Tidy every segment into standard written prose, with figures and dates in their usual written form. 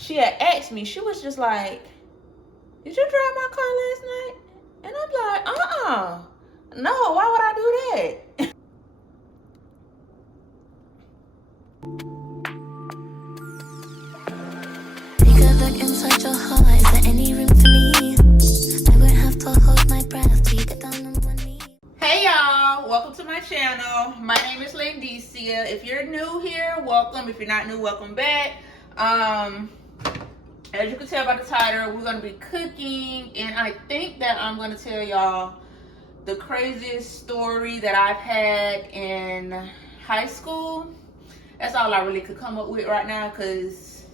she had asked me, she was just like, did you drive my car last night? And I'm like, no, why would I do that? Take a look inside your heart. Is there any room for me? I won't have to hold my breath till you get down on one knee. Hey y'all, welcome to my channel. My name is LANDECIA. If you're new here, welcome. If you're not new, welcome back. As you can tell by the title, we're gonna be cooking, and I think that I'm gonna tell y'all the craziest story that I've had in high school. That's all I really could come up with right now, because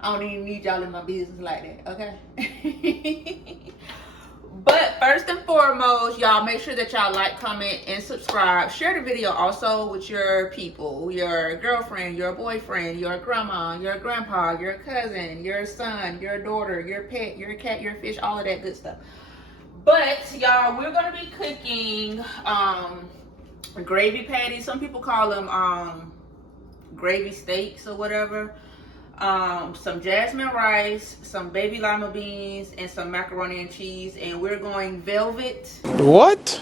I don't even need y'all in my business like that, okay? But first and foremost, y'all make sure that y'all like, comment, and subscribe. Share the video also with your people, your girlfriend, your boyfriend, your grandma, your grandpa, your cousin, your son, your daughter, your pet, your cat, your fish, all of that good stuff. But y'all, we're gonna be cooking gravy patties. Some people call them gravy steaks or whatever. Some jasmine rice, some baby lima beans, and some macaroni and cheese, and we're going velvet. What?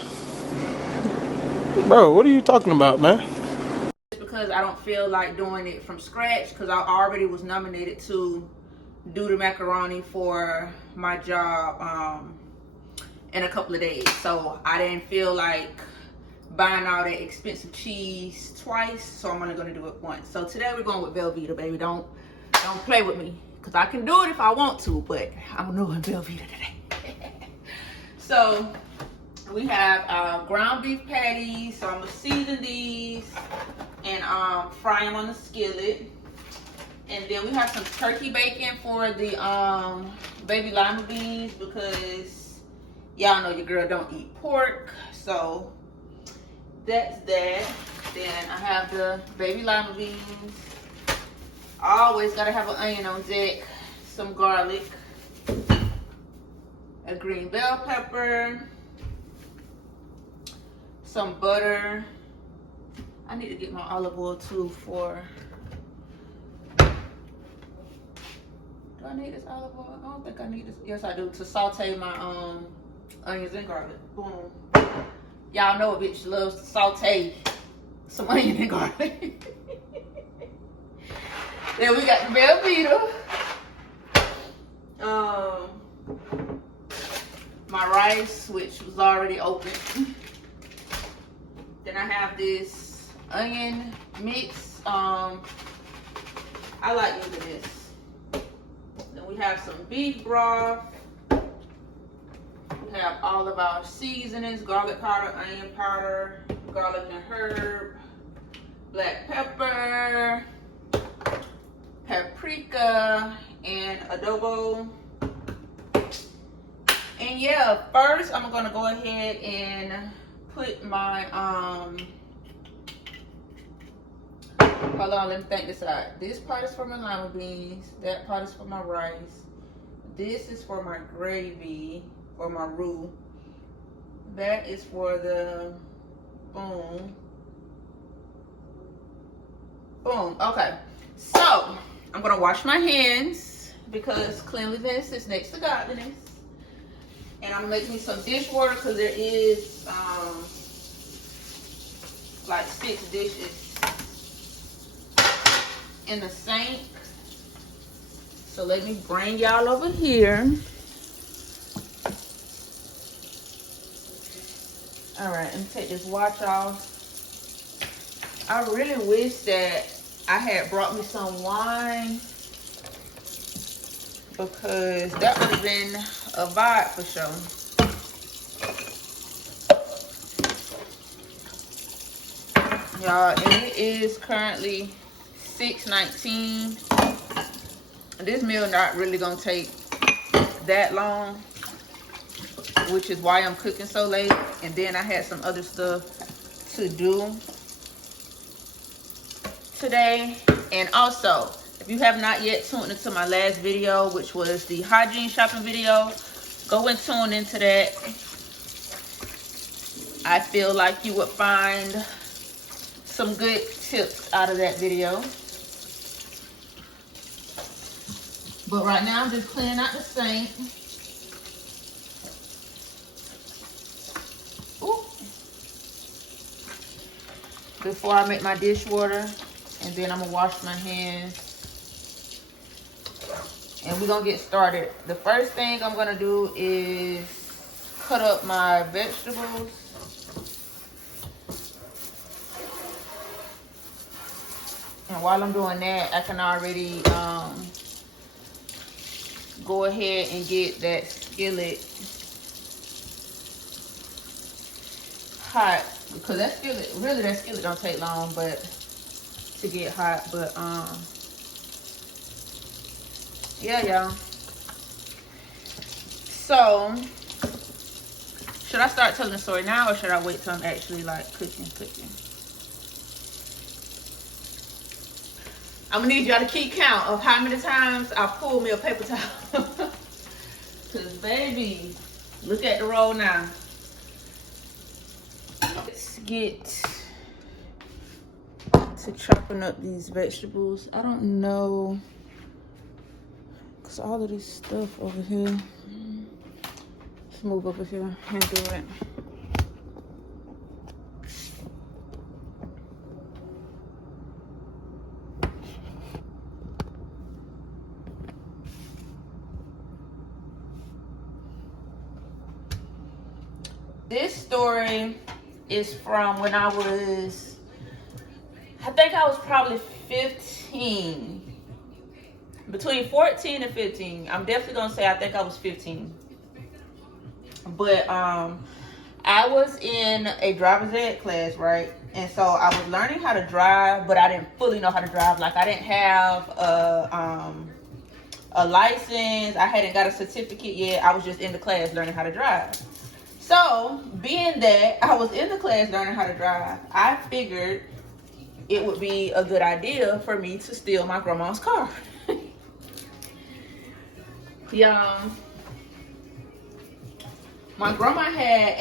Bro, what are you talking about, man? Just because I don't feel like doing it from scratch, because I already was nominated to do the macaroni for my job in a couple of days, so I didn't feel like buying all that expensive cheese twice, so I'm only gonna do it once. So today we're going with Velveeta, baby. Don't play with me, because I can do it if I want to, but I'm doing Velveeta today. So we have ground beef patties, so I'm gonna season these and fry them on the skillet. And then we have some turkey bacon for the baby lima beans, because y'all know your girl don't eat pork, so that's that. Then I have the baby lima beans. Always gotta have an onion on deck, some garlic, a green bell pepper, some butter. I need to get my olive oil too for, do I need this olive oil? I don't think I need this. Yes, I do, to saute my onions and garlic. Boom. Y'all know a bitch loves to saute some onion and garlic. Then we got the Velveeta. My rice, which was already open. Then I have this onion mix. I like using this. Then we have some beef broth. We have all of our seasonings: garlic powder, onion powder, garlic and herb, black pepper, paprika, and adobo. And yeah, first I'm gonna go ahead and put my hold on, let me think this out. This part is for my lima beans, that part is for my rice, this is for my gravy or my roux, that is for the boom. Okay, so I'm gonna wash my hands, because cleanliness is next to godliness. And I'm making me some dish water, because there is like 6 dishes in the sink. So let me bring y'all over here. All right, let me take this watch off. I really wish that I had brought me some wine, because that would have been a vibe for sure. Y'all, and it is currently 6:19. This meal not really gonna take that long, which is why I'm cooking so late. And then I had some other stuff to do today. And also, if you have not yet tuned into my last video, which was the hygiene shopping video, go and tune into that. I feel like you would find some good tips out of that video. But right now I'm just cleaning out the sink. Ooh. Before I make my dishwater, and then I'm gonna wash my hands. And we're gonna get started. The first thing I'm gonna do is cut up my vegetables. And while I'm doing that, I can already go ahead and get that skillet hot, because that skillet don't take long but to get hot. But yeah, y'all. So should I start telling the story now, or should I wait till I'm actually like cooking? I'm gonna need y'all to keep count of how many times I pulled me a paper towel. Cause baby, look at the roll now. Let's get to chopping up these vegetables. I don't know, cause all of this stuff over here. Let's move over here and do it. This story is from when I think I was probably 15. Between 14 and 15. I'm definitely gonna say I think I was 15. But I was in a driver's ed class, right? And so I was learning how to drive, but I didn't fully know how to drive. Like, I didn't have a license. I hadn't got a certificate yet. I was just in the class learning how to drive. So, being that I was in the class learning how to drive, I figured it would be a good idea for me to steal my grandma's car. Y'all, my grandma had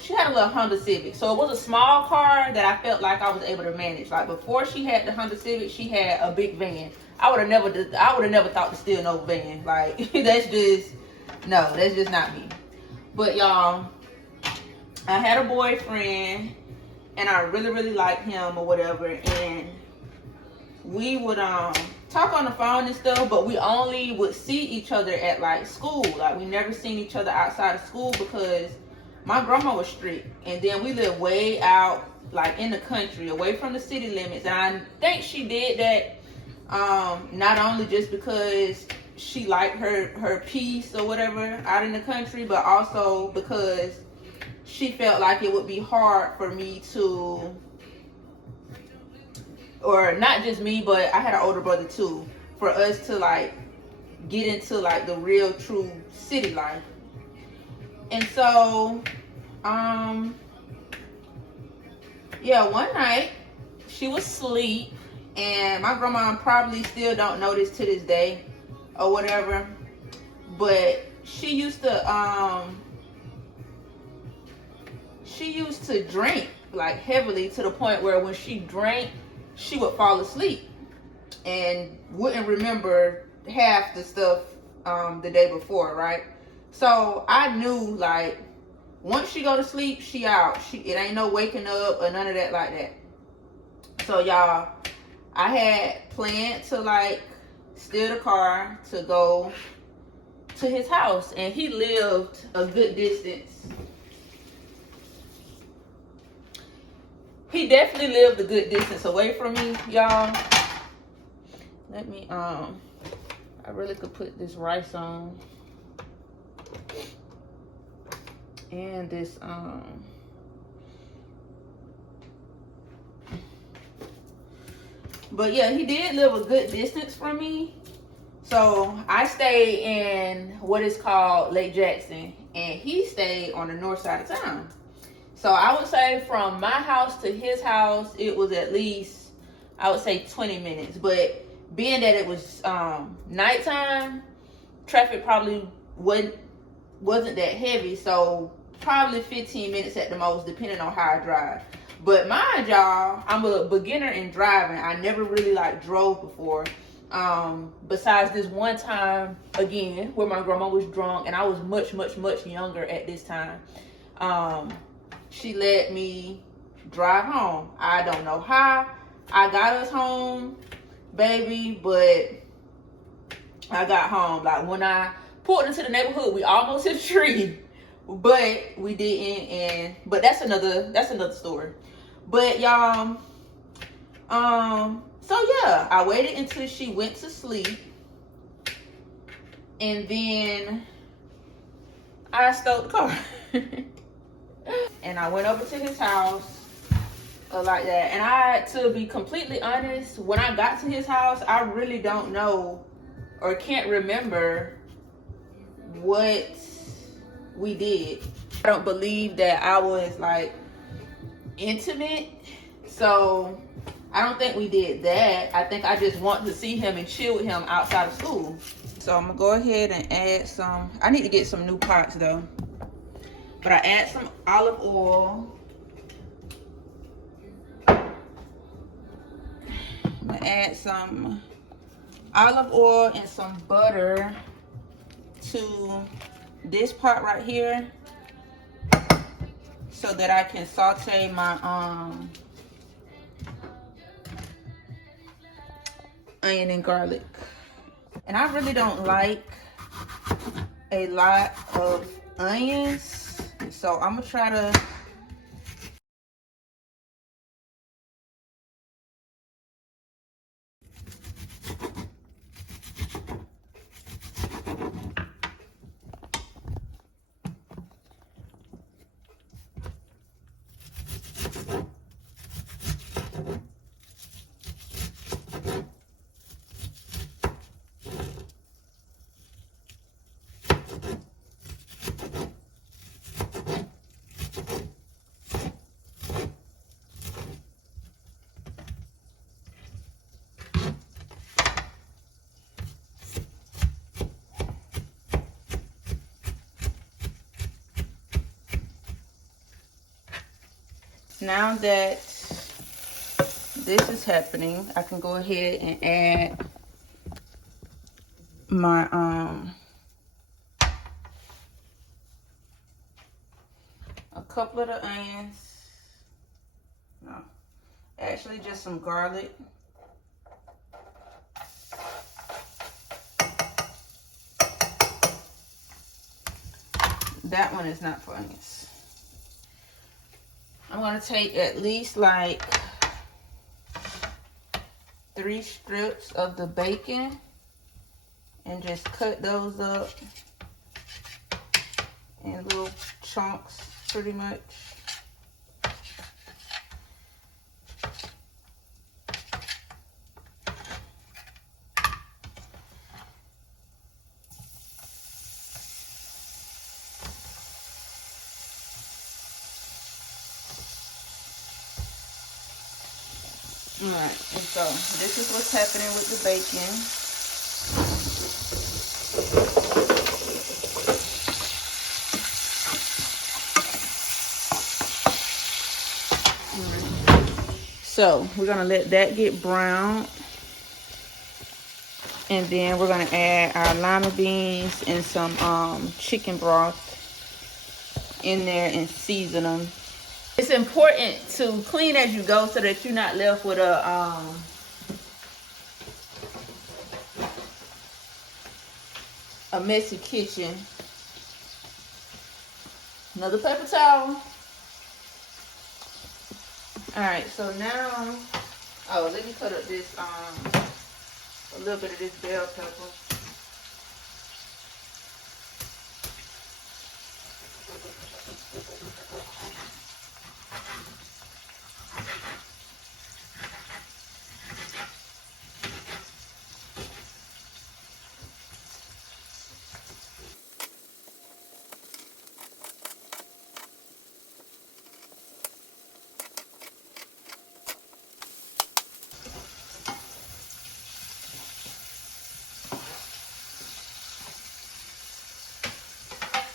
she had a little Honda Civic. So it was a small car that I felt like I was able to manage. Like, before she had the Honda Civic, she had a big van. I would have never thought to steal no van. Like, that's just not me. But y'all, I had a boyfriend, and I really liked him or whatever, and we would talk on the phone and stuff, but we only would see each other at like school. Like, we never seen each other outside of school because my grandma was strict, and then we lived way out like in the country, away from the city limits. And I think she did that not only just because she liked her peace or whatever out in the country, but also because she felt like it would be hard for me to, or not just me, but I had an older brother too, for us to like get into like the real true city life. And so yeah, one night she was asleep, and my grandma probably still don't know this to this day or whatever, but she used to drink like heavily, to the point where when she drank, she would fall asleep and wouldn't remember half the stuff the day before, right? So I knew, like, once she go to sleep, she out. It ain't no waking up or none of that like that. So y'all, I had planned to like steal the car to go to his house, and he lived a good distance. He definitely lived a good distance away from me, y'all. Let me I really could put this rice on, and this but yeah, he did live a good distance from me. So I stayed in what is called Lake Jackson, and he stayed on the north side of town. So I would say from my house to his house, it was at least, I would say 20 minutes. But being that it was nighttime, traffic probably wasn't that heavy. So probably 15 minutes at the most, depending on how I drive. But mind y'all, I'm a beginner in driving. I never really like drove before. Besides this one time again where my grandma was drunk and I was much younger at this time. She let me drive home. I don't know how I got us home, baby, but I got home. Like when I pulled into the neighborhood, we almost hit a tree, but we didn't. But that's another story. But y'all, so yeah, I waited until she went to sleep, and then I stole the car. And I went over to his house like that. And to be completely honest, when I got to his house, I really don't know or can't remember what we did. I don't believe that I was like intimate, so I don't think we did that. I think I just wanted to see him and chill with him outside of school. So I'm gonna go ahead and add some. I need to get some new pots though. But I add some olive oil. I'm gonna add some olive oil and some butter to this pot right here, so that I can saute my onion and garlic. And I really don't like a lot of onions, so I'm gonna try to now that this is happening, I can go ahead and add my a couple of the onions. No, actually just some garlic. That one is not for onions. I'm gonna take at least like 3 strips of the bacon and just cut those up in little chunks pretty much. Alright, and so this is what's happening with the bacon. So we're gonna let that get brown, and then we're gonna add our lima beans and some chicken broth in there and season them. It's important to clean as you go so that you're not left with a messy kitchen. Another paper towel. All right, so now, oh, let me cut up this a little bit of this bell pepper.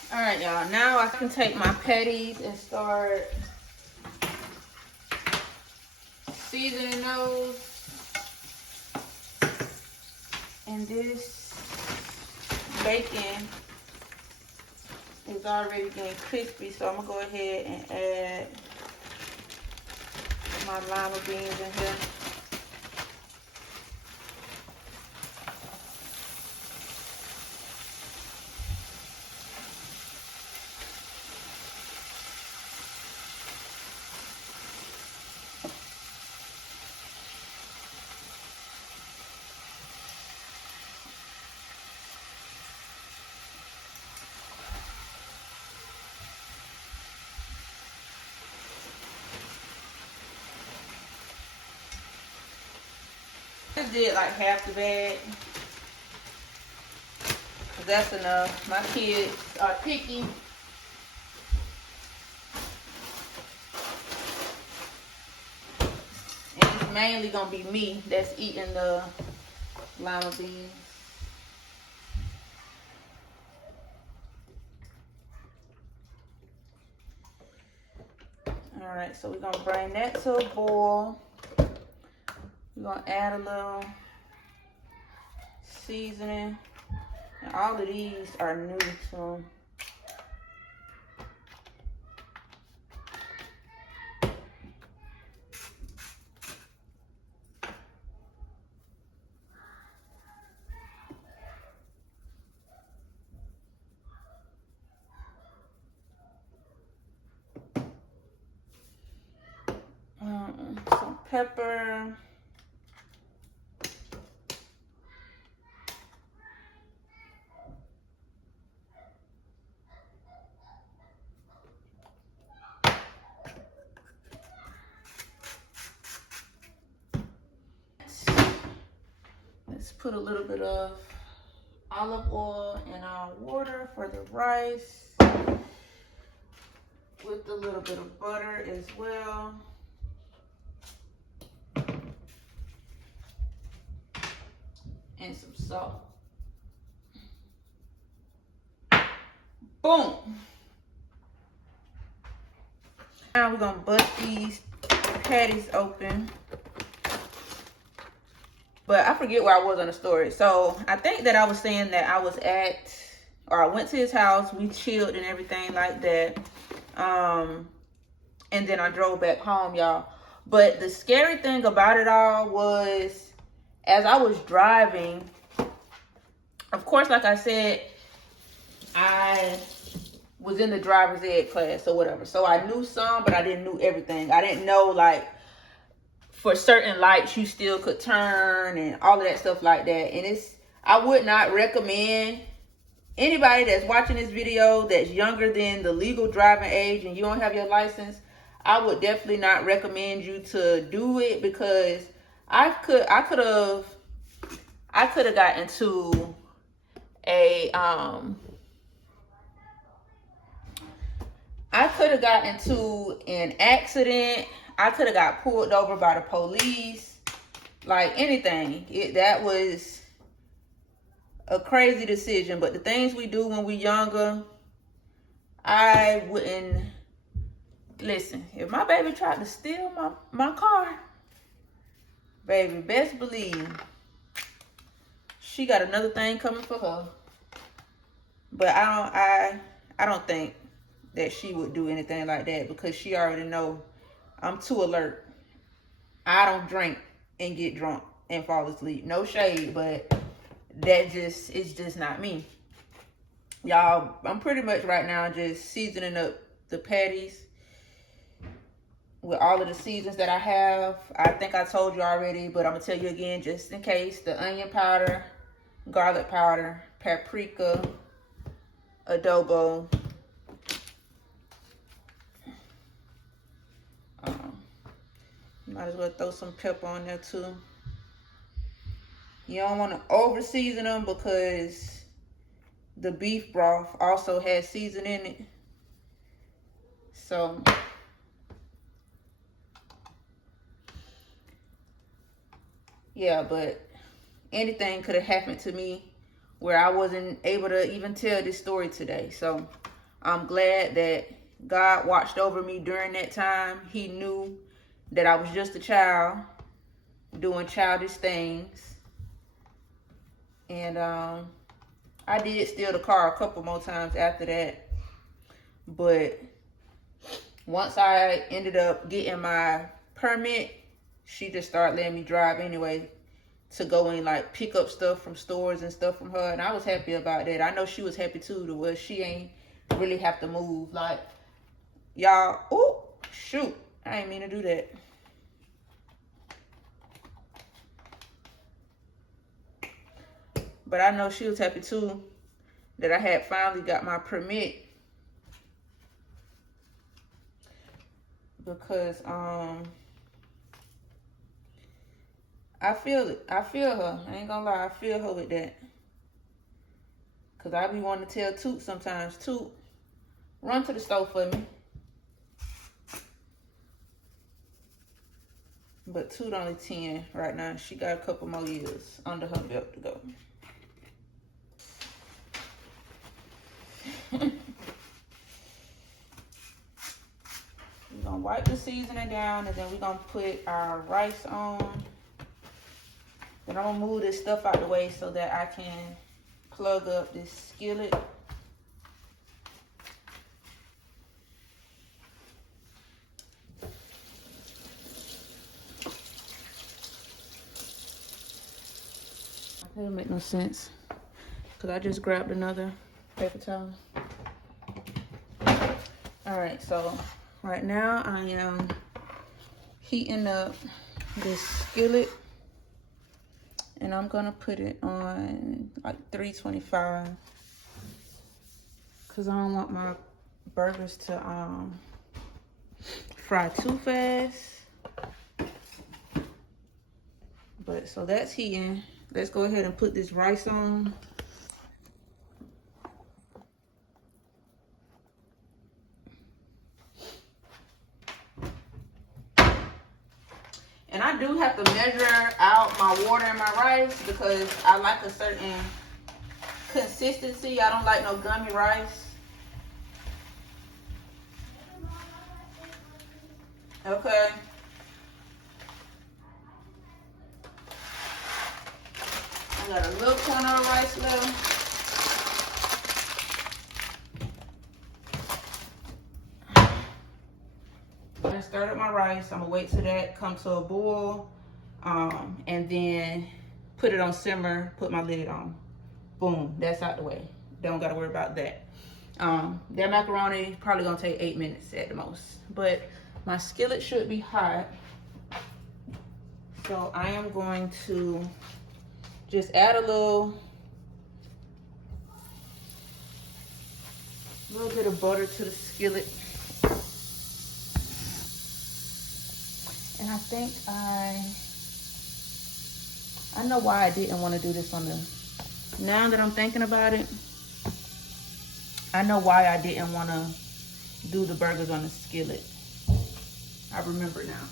All right, y'all, now I can take my patties and start seasoning those. And this bacon is already getting crispy, so I'm gonna go ahead and add my lima beans in here. Just did like half the bag. That's enough. My kids are picky. And it's mainly gonna be me that's eating the lima beans. All right, so we're gonna bring that to a boil. We're gonna add a little seasoning. And all of these are new, so some pepper. Let's put a little bit of olive oil in our water for the rice, with a little bit of butter as well. And some salt. Boom. Now we're gonna bust these patties open. But I forget where I was on the story. So I think that I was saying that I was at, or I went to his house, we chilled and everything like that. And then I drove back home, y'all. But the scary thing about it all was, as I was driving, of course, like I said, I was in the driver's ed class or whatever. So I knew some, but I didn't know everything. I didn't know, like, for certain lights you still could turn and all of that stuff like that. And I would not recommend anybody that's watching this video that's younger than the legal driving age and you don't have your license. I would definitely not recommend you to do it, because I could have got into an accident. I could have got pulled over by the police, like anything. That was a crazy decision. But the things we do when we're younger, I wouldn't. Listen, if my baby tried to steal my car, baby, best believe she got another thing coming for her. But I don't think that she would do anything like that, because she already know I'm too alert. I don't drink and get drunk and fall asleep. No shade, but it's just not me. Y'all, I'm pretty much right now just seasoning up the patties with all of the seasons that I have. I think I told you already, but I'm gonna tell you again just in case. The onion powder, garlic powder, paprika, adobo, might as well throw some pepper on there too. You don't want to over season them, because the beef broth also has season in it. So yeah, but anything could have happened to me where I wasn't able to even tell this story today. So I'm glad that God watched over me during that time. He knew that I was just a child doing childish things. And I did steal the car a couple more times after that. But once I ended up getting my permit, she just started letting me drive anyway to go and like pick up stuff from stores and stuff from her. And I was happy about that. I know she was happy too, to where she ain't really have to move. Like, y'all, oh, shoot. I ain't mean to do that. But I know she was happy too that I had finally got my permit. Because I feel it. I feel her. I ain't gonna lie, I feel her with that. Cause I be wanting to tell Toot sometimes, Toot, run to the store for me. But Toot only 10 right now. She got a couple more years under her belt to go. We're gonna wipe the seasoning down, and then we're gonna put our rice on. Then I'm gonna move this stuff out the way so that I can plug up this skillet. That doesn't make no sense, because I just grabbed another paper towel. All right, so right now I am heating up this skillet, and I'm gonna put it on like 325 because I don't want my burgers to fry too fast. But so that's heating. Let's go ahead and put this rice on. And I do have to measure out my water and my rice because I like a certain consistency. I don't like no gummy rice. Okay. I got a little corner of rice left. I stirred up my rice. I'm gonna wait till that comes to a boil, and then put it on simmer, put my lid on. Boom, that's out the way. Don't gotta worry about that. That macaroni probably gonna take 8 minutes at the most, but my skillet should be hot. So I am going to just add a little bit of butter to the skillet. And I think I know why I didn't want to do this on the, now that I'm thinking about it, I know why I didn't want to do the burgers on the skillet. I remember it now.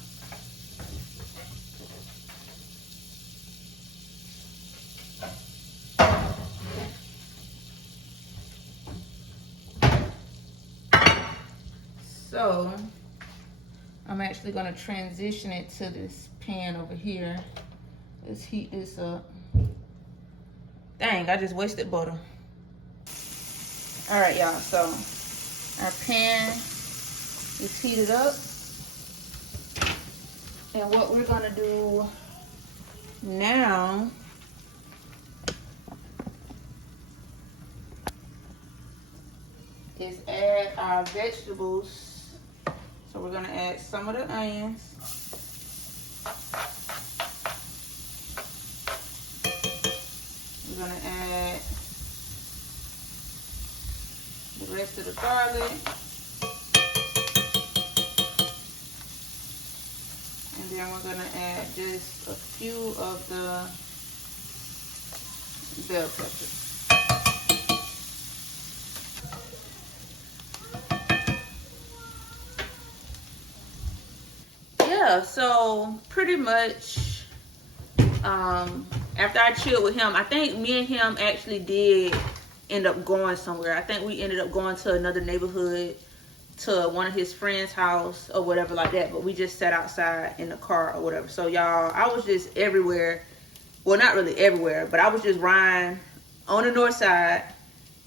So I'm actually gonna transition it to this pan over here. Let's heat this up. Dang, I just wasted butter. All right, y'all, so our pan is heated up. And what we're gonna do now is add our vegetables. So we're gonna add some of the onions. We're gonna add the rest of the garlic. And then we're gonna add just a few of the bell peppers. Yeah, so pretty much after I chilled with him, I think me and him actually did end up going somewhere. I think we ended up going to another neighborhood, to one of his friend's house or whatever like that, but we just sat outside in the car or whatever. So y'all, I was just everywhere well, not really everywhere, but I was just riding on the north side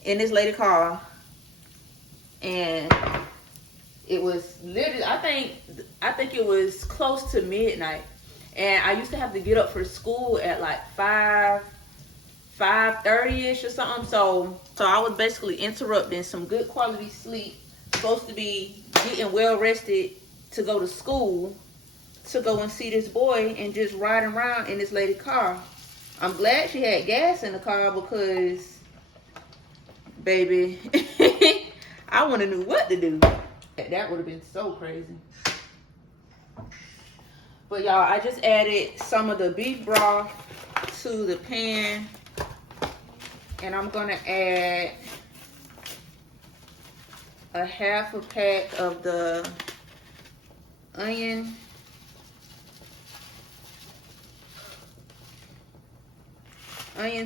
in this lady car, and it was literally, I think it was close to midnight, and I used to have to get up for school at like 5:30ish or something. So I was basically interrupting some good quality sleep, supposed to be getting well rested to go to school, to go and see this boy, and just riding around in this lady car. I'm glad she had gas in the car, because baby, I wouldn't have knew what to do. That would have been so crazy. But y'all, I just added some of the beef broth to the pan, and I'm gonna add a half a pack of the onion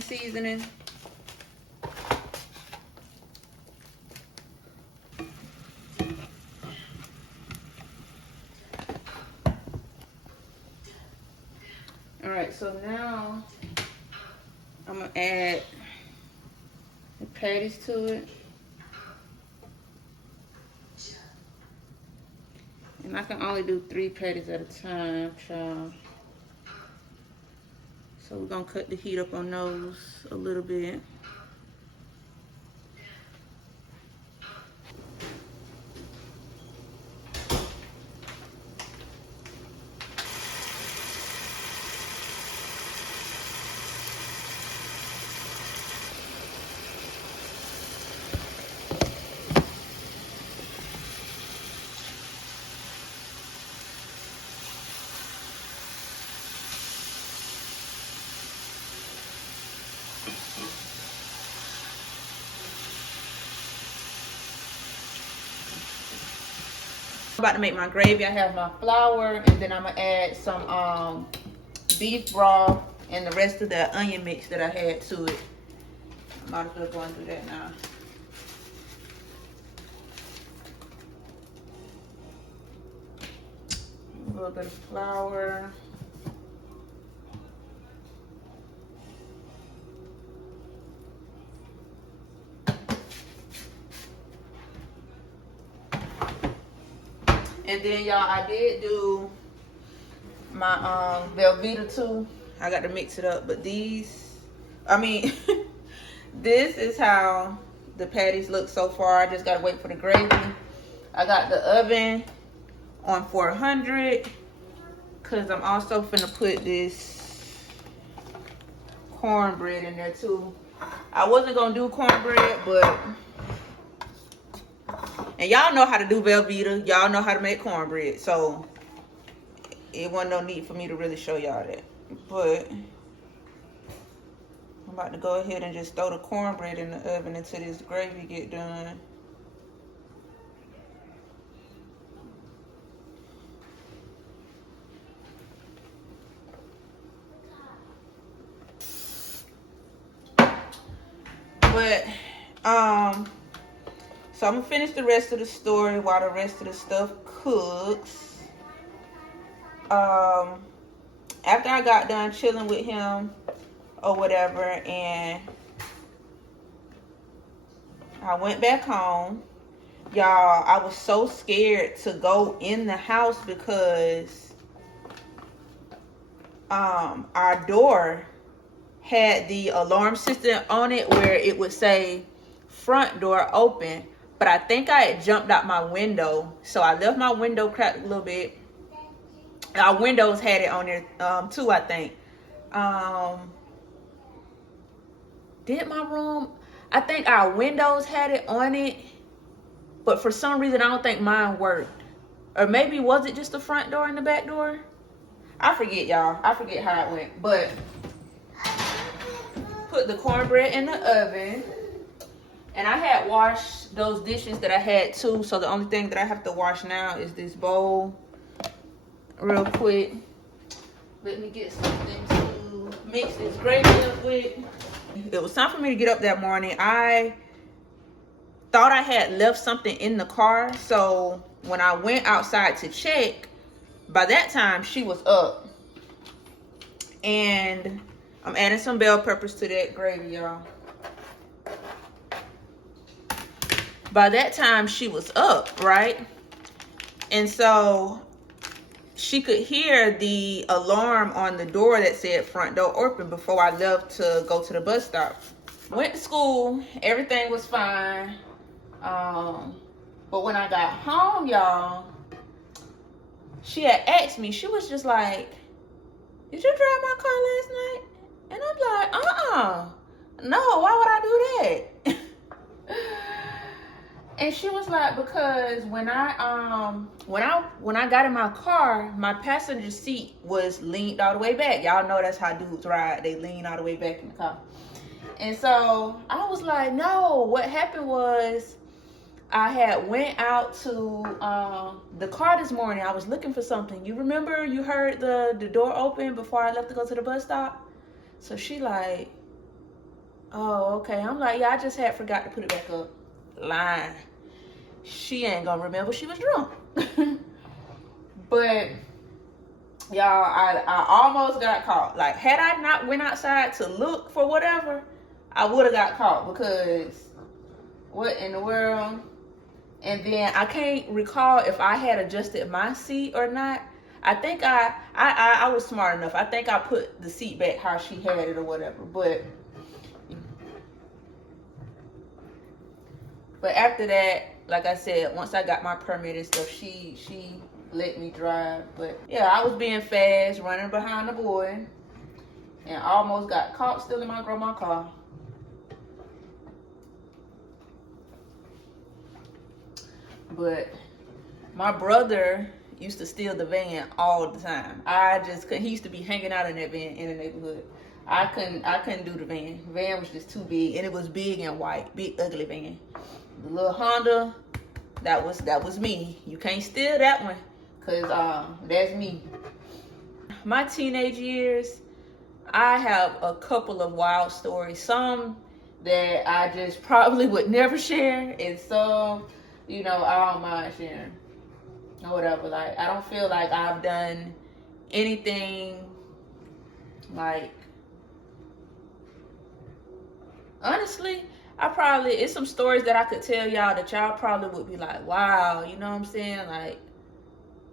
seasoning. All right, so now I'm gonna add the patties to it. And I can only do 3 patties at a time, child. So we're gonna cut the heat up on those a little bit. I'm about to make my gravy. I have my flour, and then I'm gonna add some beef broth and the rest of the onion mix that I had to it. I might as well go and do that now. A little bit of flour. And then y'all, I did do my Velveeta too. I got to mix it up, but these, I mean, this is how the patties look so far. I just gotta wait for the gravy. I got the oven on 400 because I'm also finna put this cornbread in there too. I wasn't gonna do cornbread, but, and y'all know how to do Velveeta. Y'all know how to make cornbread, so it wasn't no need for me to really show y'all that. But I'm about to go ahead and just throw the cornbread in the oven until this gravy get done. But so I'm gonna finish the rest of the story while the rest of the stuff cooks. After I got done chilling with him or whatever, and I went back home, y'all, I was so scared to go in the house because our door had the alarm system on it where it would say front door open, but I think I had jumped out my window, so I left my window cracked a little bit. Our windows had it on there too, I think. Did my room? I think our windows had it on it, but for some reason I don't think mine worked. Or maybe was it just the front door and the back door? I forget, y'all. I forget how it went. But put the cornbread in the oven, and I had washed those dishes that I had too, so the only thing that I have to wash now is this bowl. Real quick, let me get something to mix this gravy up with. It was time for me to get up that morning. I thought I had left something in the car, so when I went outside to check, by that time she was up, and I'm adding some bell peppers to that gravy, y'all. By that time, she was up, right? And so she could hear the alarm on the door that said front door open before I left to go to the bus stop. Went to school, everything was fine. But when I got home, y'all, she had asked me, she was just like, did you drive my car last night? And I'm like, no, why would I do that? And she was like, because when I got in my car, my passenger seat was leaned all the way back. Y'all know that's how dudes ride. They lean all the way back in the car. And so I was like, no, what happened was I had went out to the car this morning. I was looking for something. You remember you heard the door open before I left to go to the bus stop? So she like, oh, okay. I'm like, yeah, I just had forgot to put it back up. Lying. She ain't gonna remember she was drunk. But y'all, I almost got caught. Like, had I not went outside to look for whatever, I would have got caught, because what in the world? And then I can't recall if I had adjusted my seat or not. I think I was smart enough. I think I put the seat back how she had it or whatever. But after that, like I said, once I got my permit and stuff, she let me drive. But yeah, I was being fast, running behind the boy, and almost got caught stealing my grandma's car. But my brother used to steal the van all the time. I just couldn't. He used to be hanging out in that van in the neighborhood. I couldn't do the van. The van was just too big, and it was big and white, big ugly van. The little Honda, that was me. You can't steal that one, cause that's me. My teenage years, I have a couple of wild stories. Some that I just probably would never share, and some, you know, I don't mind sharing or whatever. Like, I don't feel like I've done anything like, honestly, it's some stories that I could tell y'all that y'all probably would be like, wow, you know what I'm saying? Like,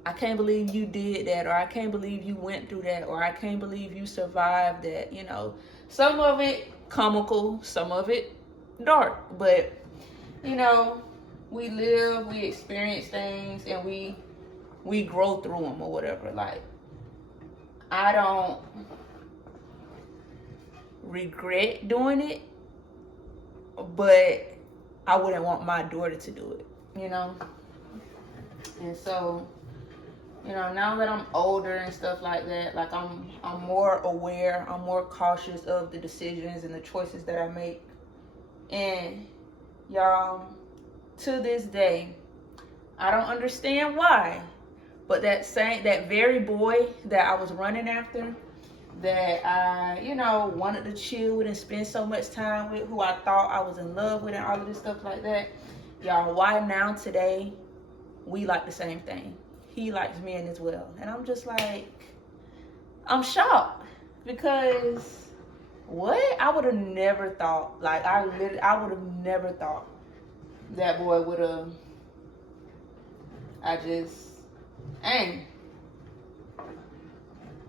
I can't believe you did that, or I can't believe you went through that, or I can't believe you survived that, you know. Some of it comical, some of it dark, but, you know, we live, we experience things, and we grow through them or whatever. Like, I don't regret doing it, but I wouldn't want my daughter to do it, you know? And so, you know, now that I'm older and stuff like that, like I'm more aware, I'm more cautious of the decisions and the choices that I make. And y'all, to this day, I don't understand why, but that very boy that I was running after, that I, you know, wanted to chill with and spend so much time with, who I thought I was in love with and all of this stuff like that, y'all, why now today we like the same thing? He likes men as well. And I'm just like, I'm shocked, because what? I would have never thought, like, I would have never thought that boy would have,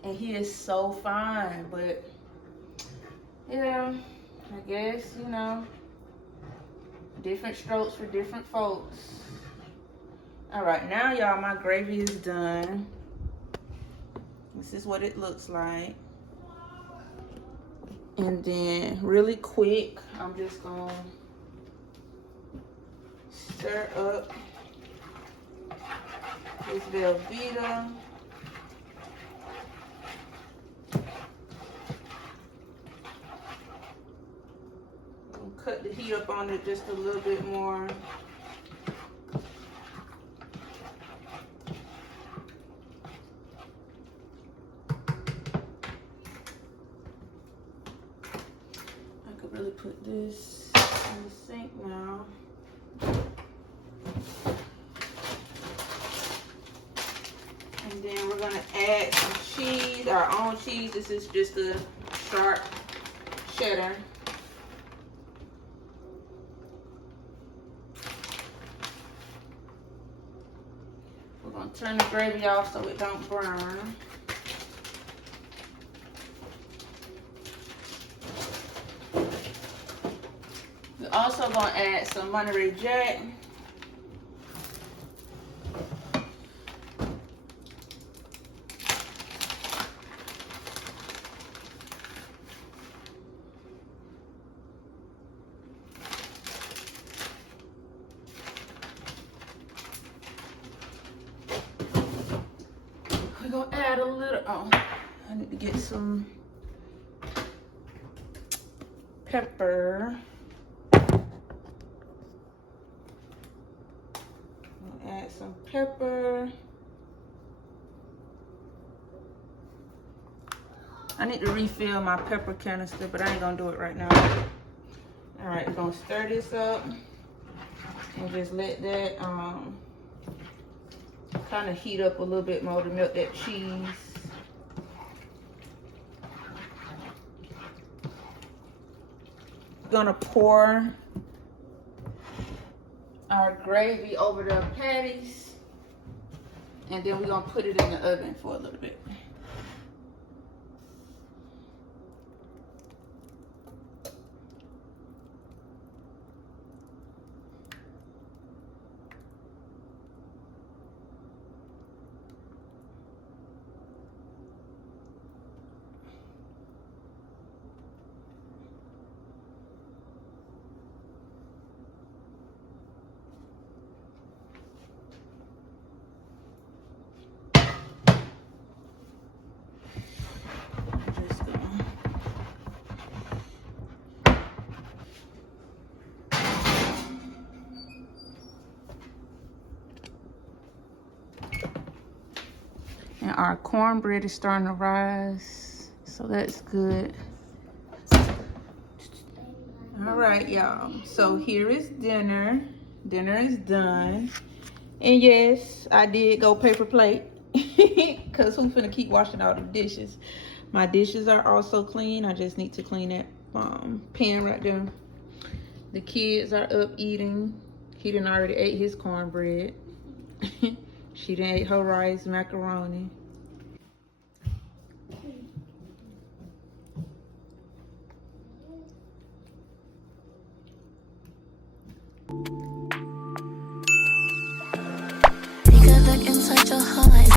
and he is so fine. But yeah, I guess, you know, different strokes for different folks. All right, now y'all, my gravy is done. This is what it looks like. And then really quick, I'm just gonna stir up this Velveeta. Cut the heat up on it just a little bit more. I could really put this in the sink now. And then we're gonna add some cheese, our own cheese. This is just a sharp cheddar. We're gonna turn the gravy off so it don't burn. We're also gonna add some Monterey Jack. We're gonna add a little, I need to get some pepper. Add some pepper. I need to refill my pepper canister, but I ain't gonna do it right now. All right, we're gonna stir this up and just let that kind of heat up a little bit more to melt that cheese. Gonna pour our gravy over the patties, and then we're gonna put it in the oven for a little bit. And our cornbread is starting to rise, so that's good. All right, y'all. So here is dinner. Dinner is done. And yes, I did go paper plate, because who finna keep washing all the dishes? My dishes are also clean. I just need to clean that pan right there. The kids are up eating. He done already ate his cornbread. She done ate her rice, macaroni.